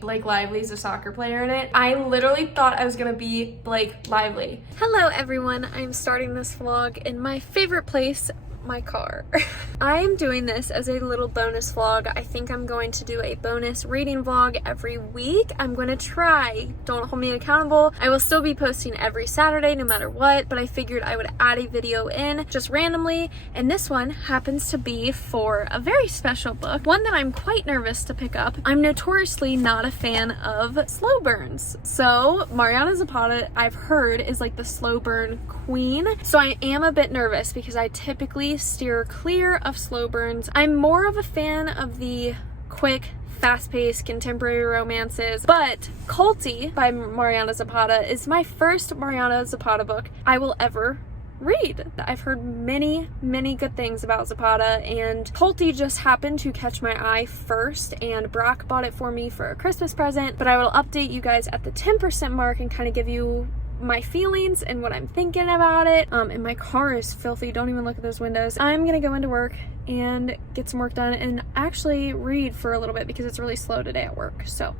Blake Lively's a soccer player in it. I literally thought I was gonna be Blake Lively. Hello everyone, I'm starting this vlog in my favorite place, my car. I am doing this as a little bonus vlog. I think I'm going to do a bonus reading vlog every week. I'm going to try. Don't hold me accountable. I will still be posting every Saturday no matter what, but I figured I would add a video in just randomly, and this one happens to be for a very special book, one that I'm quite nervous to pick up. I'm notoriously not a fan of slow burns. So Mariana Zapata, I've heard, is like the slow burn queen. So I am a bit nervous because I typically steer clear of slow burns. I'm more of a fan of the quick, fast-paced contemporary romances, but Kulti by Mariana Zapata is my first Mariana Zapata book I will ever read. I've heard many good things about Zapata, and Kulti just happened to catch my eye first, and Brock bought it for me for a Christmas present. But I will update you guys at the 10% mark and kind of give you my feelings and what I'm thinking about it. And my car is filthy. Don't even look at those windows. I'm gonna go into work and get some work done and actually read for a little bit because it's really slow today at work. So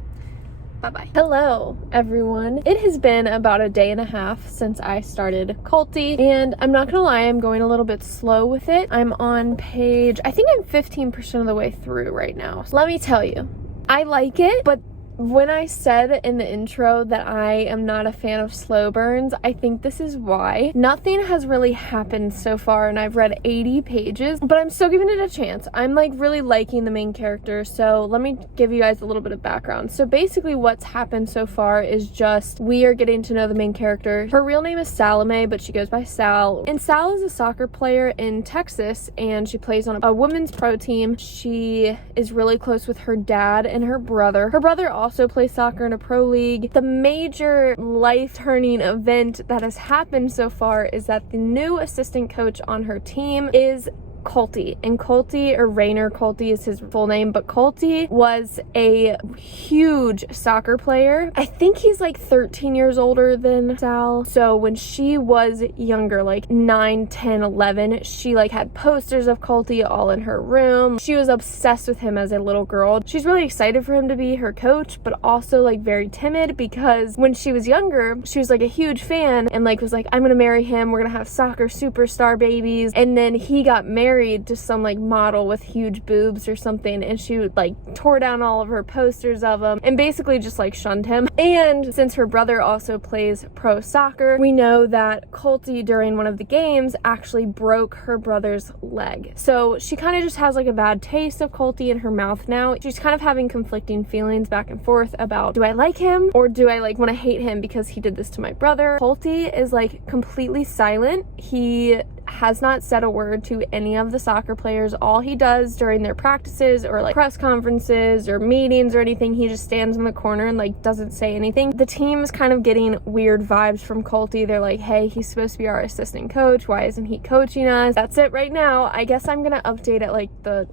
bye-bye. Hello everyone. It has been about a day and a half since I started Kulti, and I'm not gonna lie, I'm going a little bit slow with it. I'm on page, I think I'm 15% of the way through right now. So let me tell you, I like it, but when I said in the intro that I am not a fan of slow burns, I think this is why. Nothing has really happened so far, and I've read 80 pages, but I'm still giving it a chance. I'm like really liking the main character, so let me give you guys a little bit of background. So basically what's happened so far is just we are getting to know the main character. Her real name is Salome, but she goes by Sal, and Sal is a soccer player in Texas, and she plays on a women's pro team. She is really close with her dad and her brother. Her brother also plays soccer in a pro league. The major life-turning event that has happened so far is that the new assistant coach on her team is Kulti, and Kulti, or Rainer Kulti is his full name, but Kulti was a huge soccer player. I think he's like 13 years older than Sal. So when she was younger, like 9, 10, 11, she like had posters of Kulti all in her room. She was obsessed with him as a little girl. She's really excited for him to be her coach, but also like very timid because when she was younger, she was like a huge fan and like was like, I'm gonna marry him, we're gonna have soccer superstar babies. And then he got married to some like model with huge boobs or something, and she like tore down all of her posters of him and basically just like shunned him. And since her brother also plays pro soccer, we know that Kulti during one of the games actually broke her brother's leg. So she kind of just has like a bad taste of Kulti in her mouth now. She's kind of having conflicting feelings back and forth about, do I like him or do I like want to hate him because he did this to my brother? Kulti is like completely silent. He has not said a word to any of the soccer players. All he does during their practices or like press conferences or meetings or anything, he just stands in the corner and like doesn't say anything. The team is kind of getting weird vibes from Kulti. They're like, hey, he's supposed to be our assistant coach, why isn't he coaching us? That's it right now. I guess I'm gonna update at like the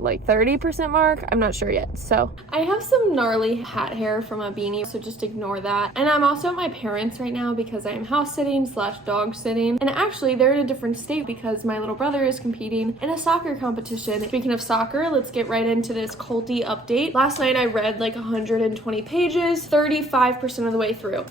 30% mark. I'm not sure yet. So I have some gnarly hat hair from a beanie, so just ignore that. And I'm also at my parents right now because I'm house sitting / dog sitting, and actually they're in a different state because my little brother is competing in a soccer competition. Speaking of soccer, let's get right into this Kulti update. Last night I read like 120 pages, 35% of the way through.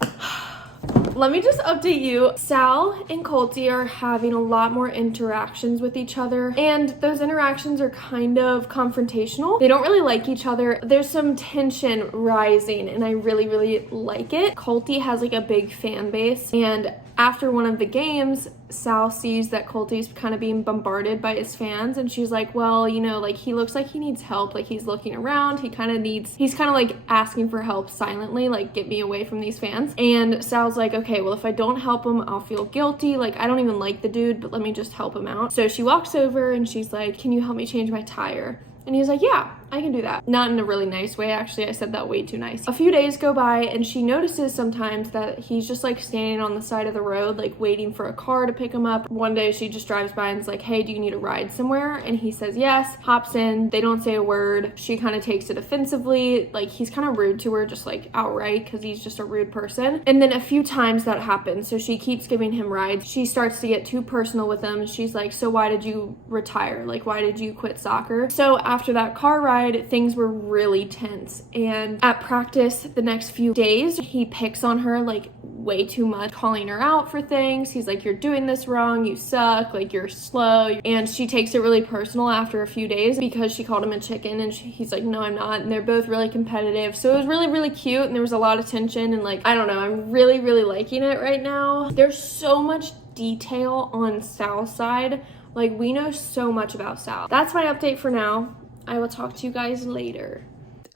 Let me just update you. Sal and Kulti are having a lot more interactions with each other, and those interactions are kind of confrontational. They don't really like each other. There's some tension rising, and I really like it. Kulti has like a big fan base, and after one of the games, Sal sees that Kulti's kind of being bombarded by his fans, and she's like, well, you know, like he looks like he needs help, like he's looking around, he's kind of like asking for help silently, like get me away from these fans. And Sal's like, okay, well if I don't help him, I'll feel guilty, like I don't even like the dude, but let me just help him out. So she walks over and she's like, can you help me change my tire? And he's like, yeah, I can do that. Not in a really nice way, actually. I said that way too nice. A few days go by and she notices sometimes that he's just like standing on the side of the road, like waiting for a car to pick him up. One day she just drives by and is like, hey, do you need a ride somewhere? And he says yes, hops in. They don't say a word. She kind of takes it offensively. Like he's kind of rude to her, just like outright, because he's just a rude person. And then a few times that happens. So she keeps giving him rides. She starts to get too personal with him. She's like, so why did you retire? Like, why did you quit soccer? So after that car ride, outside, things were really tense. And at practice the next few days, he picks on her like way too much, calling her out for things. He's like, you're doing this wrong, you suck, like you're slow. And she takes it really personal after a few days because she called him a chicken, and he's like, no, I'm not. And they're both really competitive. So it was really, really cute, and there was a lot of tension, and like, I don't know, I'm really, really liking it right now. There's so much detail on Sal's side. Like, we know so much about Sal. That's my update for now. I will talk to you guys later.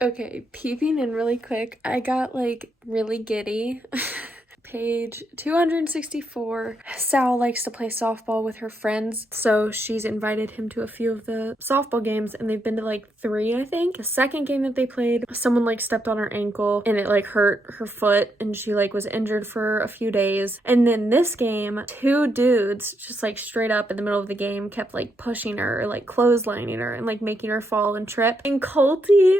Okay, peeping in really quick. I got like really giddy. Page 264. Sal likes to play softball with her friends, so she's invited him to a few of the softball games, and they've been to like 3, I think. The second game that they played, someone like stepped on her ankle and it like hurt her foot, and she like was injured for a few days. And then this game, 2 dudes just like straight up in the middle of the game kept like pushing her or like clotheslining her and like making her fall and trip. And Kulti,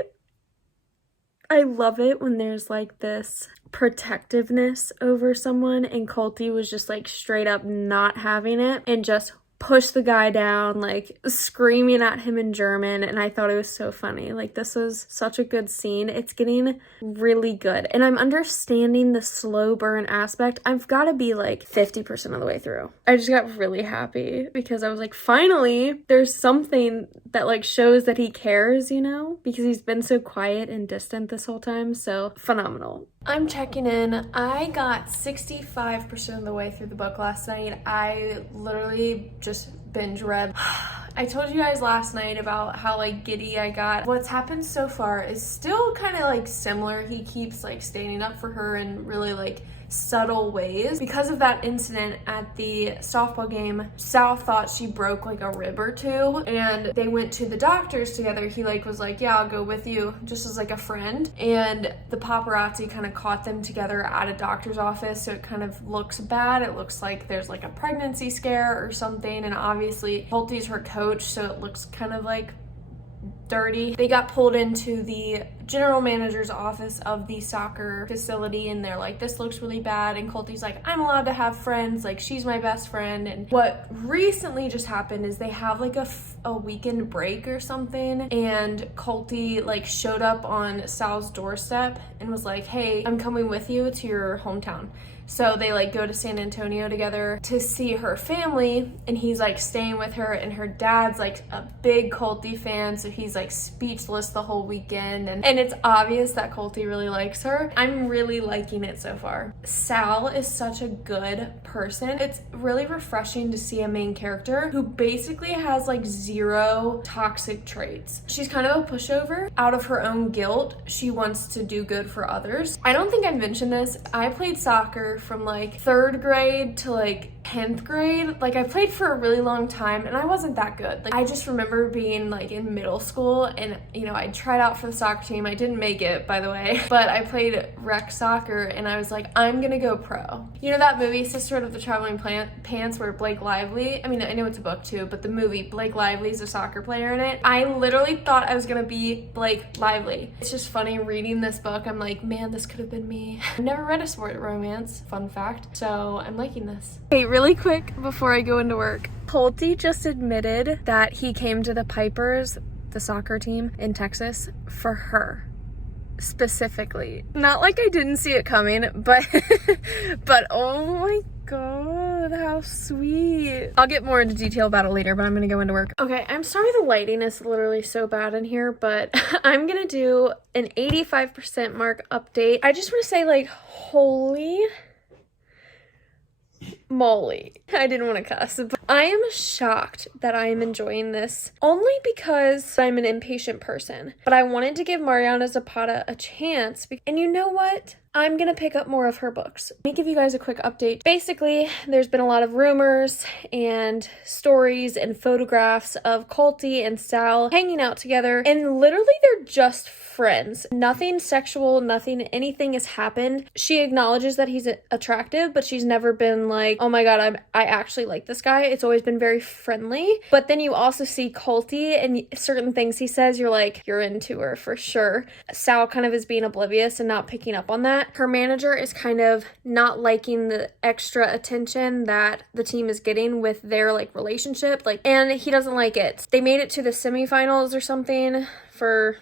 I love it when there's like this protectiveness over someone, and Kulti was just like straight up not having it and just pushed the guy down, like screaming at him in German. And I thought it was so funny. Like, this was such a good scene. It's getting really good, and I'm understanding the slow burn aspect. I've got to be like 50% of the way through. I just got really happy because I was like, finally there's something that like shows that he cares, you know, because he's been so quiet and distant this whole time. So phenomenal. I'm checking in. I got 65% of the way through the book last night. I literally just binge read. I told you guys last night about how like giddy I got. What's happened so far is still kind of like similar. He keeps like standing up for her in really like subtle ways. Because of that incident at the softball game, Sal thought she broke like a rib or 2, and they went to the doctors together. He like was like, yeah, I'll go with you, just as like a friend. And the paparazzi kind of caught them together at a doctor's office, so it kind of looks bad. It looks like there's like a pregnancy scare or something, and obviously Holty's her coach, so it looks kind of like dirty. They got pulled into the general manager's office of the soccer facility, and they're like, this looks really bad. And Kulti's like, I'm allowed to have friends, like she's my best friend. And what recently just happened is they have like a weekend break or something, and Kulti like showed up on Sal's doorstep and was like, hey, I'm coming with you to your hometown. So they like go to San Antonio together to see her family, and he's like staying with her, and her dad's like a big Kulti fan, so he's like speechless the whole weekend, and it's obvious that Kulti really likes her. I'm really liking it so far. Sal is such a good person. It's really refreshing to see a main character who basically has like 0 toxic traits. She's kind of a pushover. Out of her own guilt, she wants to do good for others. I don't think I mentioned this. I played soccer from like 3rd grade to like 10th grade. Like, I played for a really long time, and I wasn't that good. Like, I just remember being like in middle school, and you know, I tried out for the soccer team. I didn't make it, by the way, but I played rec soccer, and I was like, I'm gonna go pro. You know that movie Sisterhood of the Traveling Pants where Blake Lively, I mean, I know it's a book too, but the movie, Blake Lively's a soccer player in it. I literally thought I was gonna be Blake Lively. It's just funny reading this book. I'm like, man, this could have been me. I've never read a sport romance, fun fact, so I'm liking this. Hey, really quick before I go into work, Kulti just admitted that he came to the Pipers, the soccer team in Texas, for her specifically. Not like I didn't see it coming, but but oh my god, how sweet. I'll get more into detail about it later, but I'm gonna go into work. Okay, I'm sorry the lighting is literally so bad in here, but I'm gonna do an 85% mark update. I just want to say, like, holy moly. I didn't want to cuss, but I am shocked that I am enjoying this, only because I'm an impatient person. But I wanted to give Mariana Zapata a chance, and you know what? I'm gonna pick up more of her books. Let me give you guys a quick update. Basically, there's been a lot of rumors and stories and photographs of Kulti and Sal hanging out together, and literally they're just friends. Nothing sexual, anything has happened. She acknowledges that he's attractive, but she's never been like, like, oh my god, I actually like this guy. It's always been very friendly. But then you also see Kulti, and certain things he says, you're like, you're into her for sure. Sal kind of is being oblivious and not picking up on that. Her manager is kind of not liking the extra attention that the team is getting with their like relationship, like, and he doesn't like it. They made it to the semifinals or something for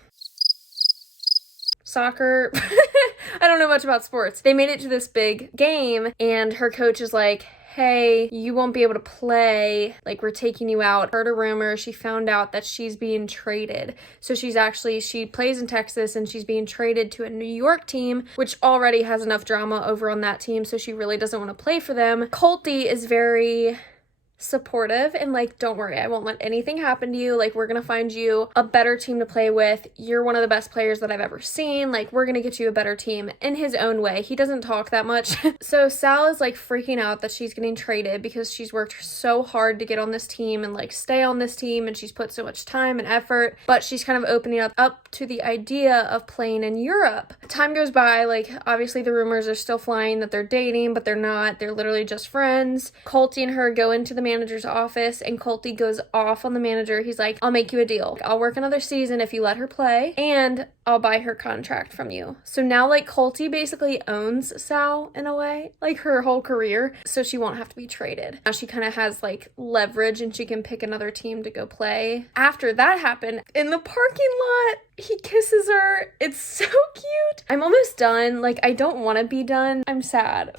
soccer. I don't know much about sports. They made it to this big game, and her coach is like, hey, you won't be able to play. Like, we're taking you out. Heard a rumor. She found out that she's being traded. So she plays in Texas, and she's being traded to a New York team, which already has enough drama over on that team. So she really doesn't want to play for them. Kulti is very supportive and like, don't worry, I won't let anything happen to you. Like, we're gonna find you a better team to play with. You're one of the best players that I've ever seen. Like, we're gonna get you a better team in his own way. He doesn't talk that much. So Sal is like freaking out that she's getting traded because she's worked so hard to get on this team and like stay on this team, and she's put so much time and effort, but she's kind of opening up to the idea of playing in Europe. Time goes by, like, obviously the rumors are still flying that they're dating, but they're not. They're literally just friends. Kulti and her go into the manager's office, and Kulti goes off on the manager. He's like, I'll make you a deal. I'll work another season if you let her play, and I'll buy her contract from you. So now, like, Kulti basically owns Sal in a way, like her whole career, so she won't have to be traded. Now she kind of has like leverage, and she can pick another team to go play. After that happened, in the parking lot, he kisses her. It's so cute. I'm almost done. Like, I don't want to be done. I'm sad.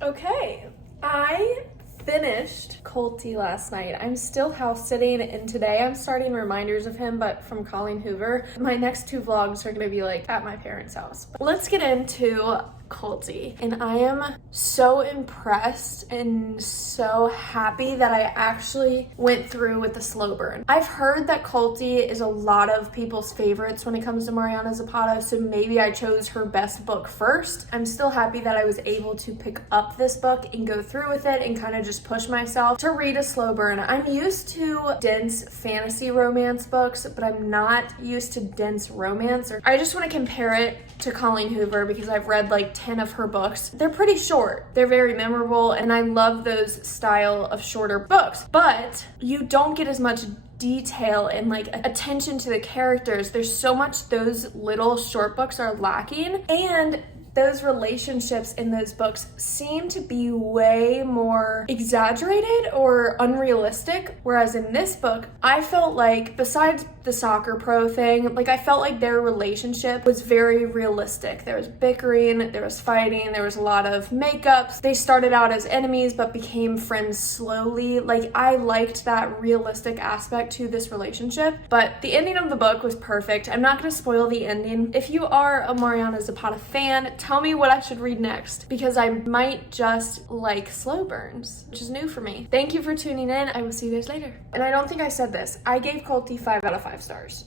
Okay, I finished Kulti last night. I'm still house sitting, and today I'm starting reminders of him, but from Colleen Hoover. My next 2 vlogs are gonna be like at my parents' house. Let's get into Kulti, and I am so impressed and so happy that I actually went through with the slow burn. I've heard that Kulti is a lot of people's favorites when it comes to Mariana Zapata, so maybe I chose her best book first. I'm still happy that I was able to pick up this book and go through with it and kind of just push myself to read a slow burn. I'm used to dense fantasy romance books, but I'm not used to dense romance. I just want to compare it to Colleen Hoover because I've read like 10 of her books. They're pretty short. They're very memorable, and I love those style of shorter books, but you don't get as much detail and like attention to the characters. There's so much those little short books are lacking, and those relationships in those books seem to be way more exaggerated or unrealistic, whereas in this book, I felt like, besides the soccer pro thing, like I felt like their relationship was very realistic. There was bickering, there was fighting, there was a lot of makeups. They started out as enemies but became friends slowly. Like, I liked that realistic aspect to this relationship, but the ending of the book was perfect. I'm not going to spoil the ending. If you are a Mariana Zapata fan, tell me what I should read next, because I might just like slow burns, which is new for me. Thank you for tuning in. I will see you guys later. And I don't think I said this. I gave Kulti 5 out of 5 stars.